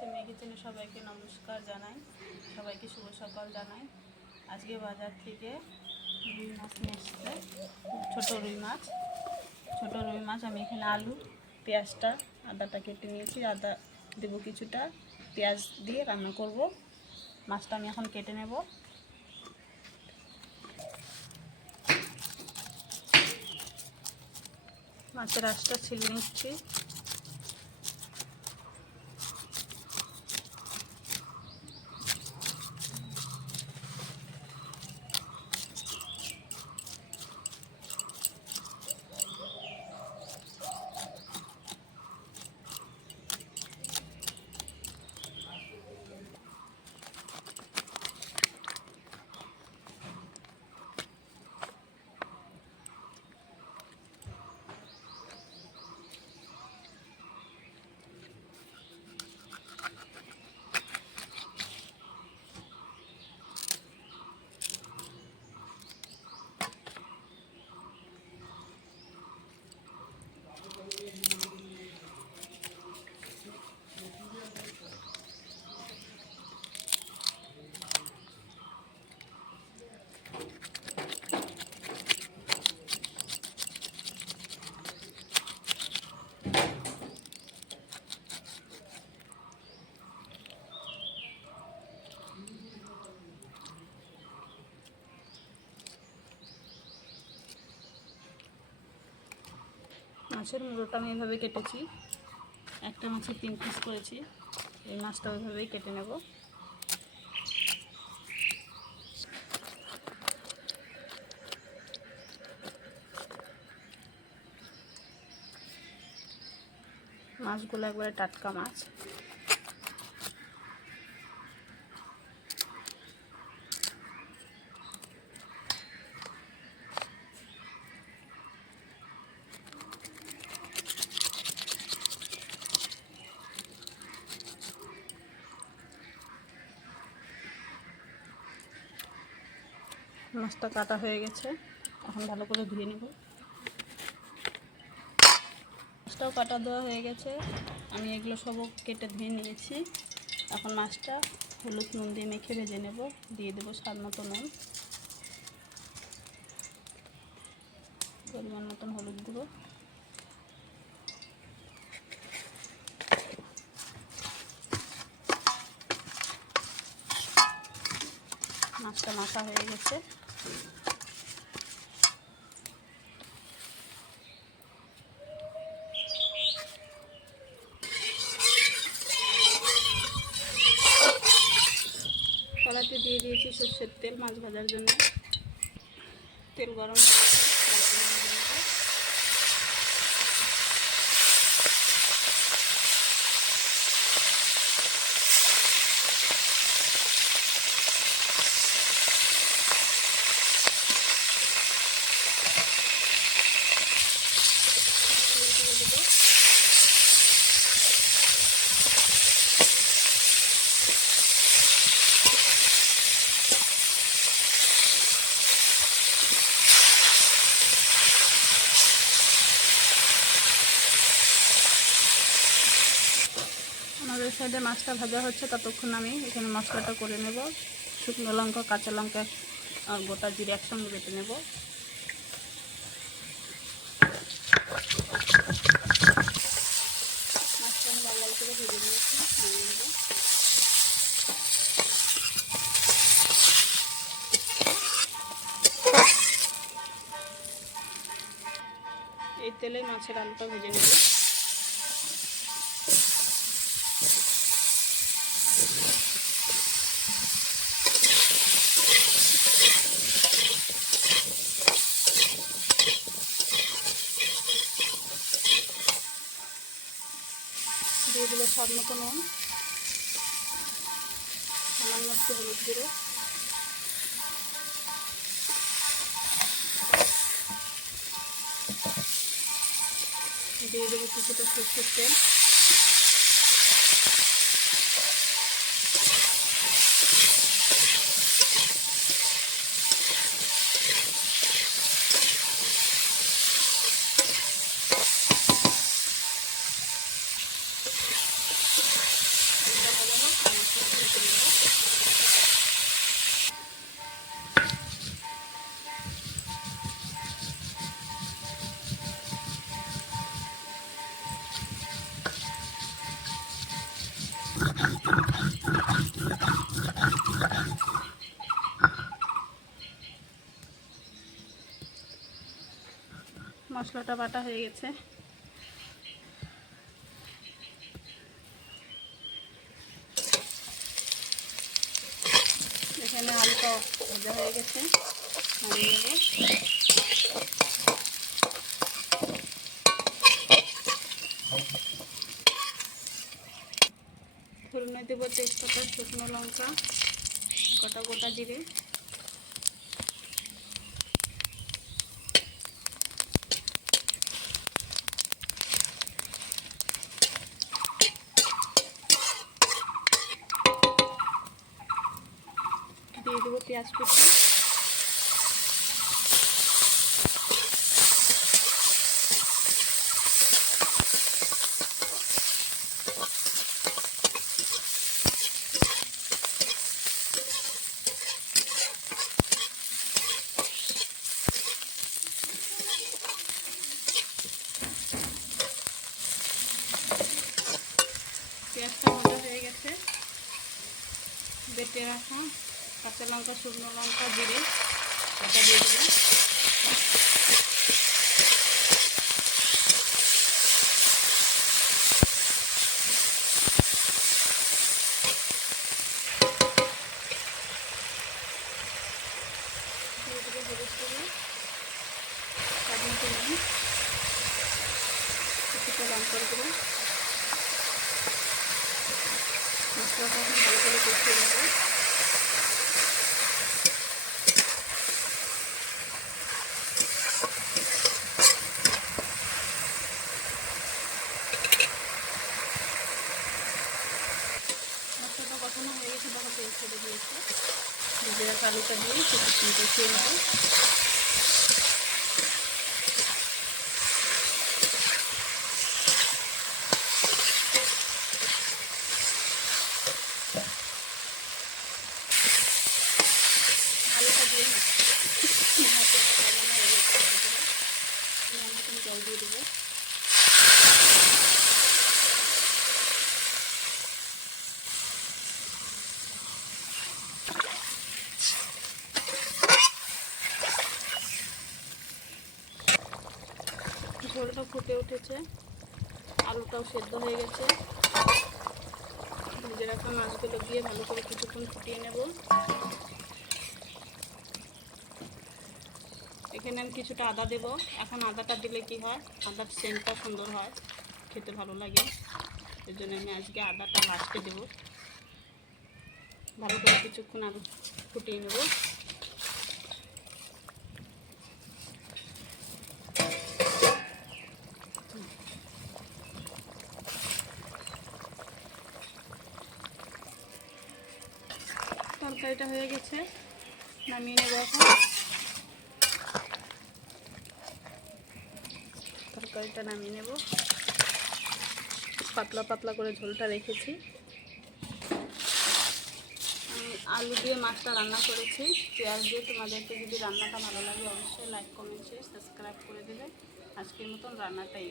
এসে মেয়ে কিচেনে সবাইকে নমস্কার জানাই, সবাইকে শুভ সকাল জানাই। আজকে বাজার থেকে রুই মাছ নিয়ে এসছে, ছোটো রুই মাছ। আমি এখানে আলু, পেঁয়াজটা, আদাটা কেটে নিয়েছি। আদা দেবো কিছুটা, পেঁয়াজ দিয়ে রান্না করব। মাছটা আমি এখন কেটে নেব। মাছের আঁশটা ছিলে নিচ্ছি। মাছের মুড়োটা আমি এভাবে কেটেছি, একটা মাছের 3 পিস করেছি। এই মাছটা ওইভাবেই কেটে নেব। মাছগুলো একবারে টাটকা মাছ। মাছটা কাটা হয়ে গেছে, এখন ভালো করে ধুয়ে নেব। মাছটাও কাটা দেওয়া হয়ে গেছে, আমি এগুলো সব কেটে ধুয়ে নিয়েছি। এখন মাছটা হলুদ নুন দিয়ে মেখে ভেজে নেব। দিয়ে দেবো স্বাদ মতো নুন, পরিমাণ মতন হলুদ গুঁড়ো, মাছটা মাখা হয়ে গেছে। কড়াইতে দিয়ে দিয়েছি সরষের তেল মাছ ভাজার জন্য। তেল গরম হয়ে গেছে, আমাদের সাইডে মাছটা ভাজা হচ্ছে, ততক্ষণ আমি এখানে মশলাটা করে নেব। শুকনো লঙ্কা, কাঁচা লঙ্কা আর গোটা জিরে একসঙ্গে বেটে নেব। মাছটা আমি লাল লাল করে ভেজে নিয়েছি, নিয়ে নেব। এই তেলে মাছের আলুটা ভেজে নেব। দিয়ে দিল স্বাদ মতো নুন, সামান্য একটু হলুদ গুঁড়ো, দিয়ে দেবো কিছুটা সরষের তেল, এটা ভাজা হোক, আমি একটু ভেজে নেব। মশলাটা বাটা হয়ে গেছে। এখানে হালকা ভাজা হয়ে গেছে, নামিয়ে নেব। ফোড়নে দেবো তেজপাতা, শুকনো লঙ্কা, গোটা জিরে, দিয়ে দেবো পেঁয়াজ কুচি, পেঁয়াজটা ভাজা হয়ে গেছে। বেটে রাখা কাঁচা লঙ্কা, শুকনো লঙ্কা, জিরে বাটা দিয়ে দেবো। দিয়ে দেবো হলুদ গুঁড়ো, স্বাদ মতো নুন, কিছুটা লঙ্কার গুঁড়ো। মশলাটা এখন ভালো করে কষিয়ে নেব। মশলাটা কষানো হয়ে গেছে, তখন তেল ছেড়ে দিয়েছে। ভেজে রাখা আলুটা দিয়ে কিছুক্ষণ কষিয়ে নেব। আলুটা দিয়ে জল দিয়ে দেবো। ঝোলটা ফুটে উঠেছে, আলুটাও সেদ্ধ হয়ে গেছে। ভেজে রাখা মাছগুলো দিয়ে ভালো করে কিছুক্ষণ ফুটিয়ে নেব। এখানে আমি কিছুটা আদা দেব। এখন আদাটা দিলে কি হয়, আদার সেন্টটা সুন্দর হয়, খেতে ভালো লাগে। এর জন্য আমি আজকে আদাটা লাস্টে দেব। ভালো করে কিছুক্ষণ আলু ফুটিয়ে নেব। তরকারিটা হয়ে গেছে, নামিয়ে নেব। এখন তরকারিটা নামিয়ে নেব। পাতলা পাতলা করে ঝোলটা রেখেছি। আমি আলু দিয়ে মাছটা রান্না করেছি, পেঁয়াজ দিয়ে। তোমাদেরকে যদি রান্নাটা ভালো লাগে অবশ্যই লাইক, কমেন্ট, শেয়ার, সাবস্ক্রাইব করে দেবে। আজকের মতন রান্নাটাই